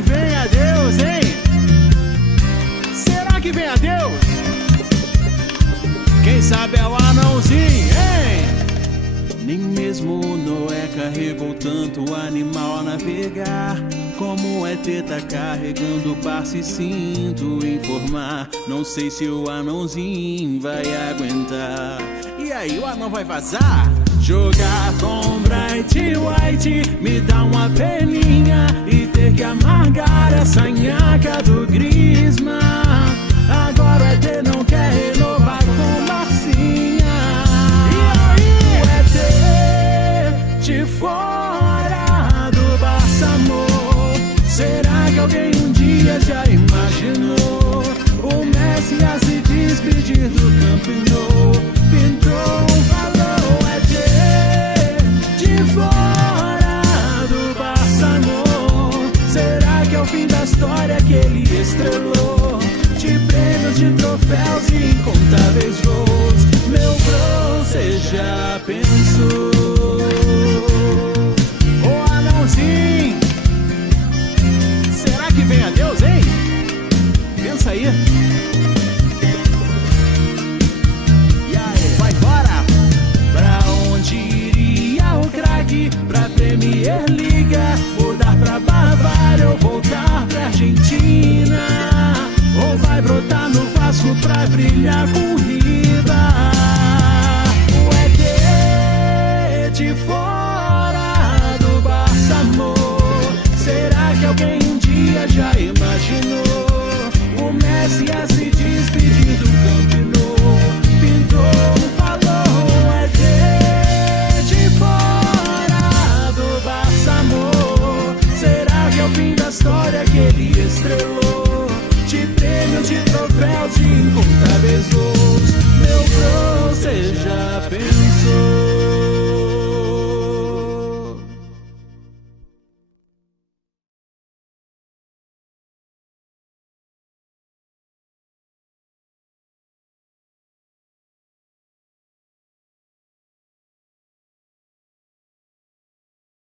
que vem a Deus, hein? Será que vem a Deus? Quem sabe é o anãozinho, hein? Nem mesmo Noé carregou tanto animal a navegar. Como é ter tá carregando barco e sinto informar. Não sei se o anãozinho vai aguentar. E aí, o anão vai vazar? Jogar com Bright White me dá uma peninha. E ter que amargar essa nhaca do Grisma. Agora o ET não quer renovar com Marcinha. E aí, o ET de fora do Barça, amor. Será que alguém um dia já imaginou o Messi a se despedir do Camp Nou? Pintou um valor, ET de fora do Barça, amor. Será que é o fim da história que ele estrelou? De prêmios, de troféus e incontáveis gols. Meu bro, cê já pensou?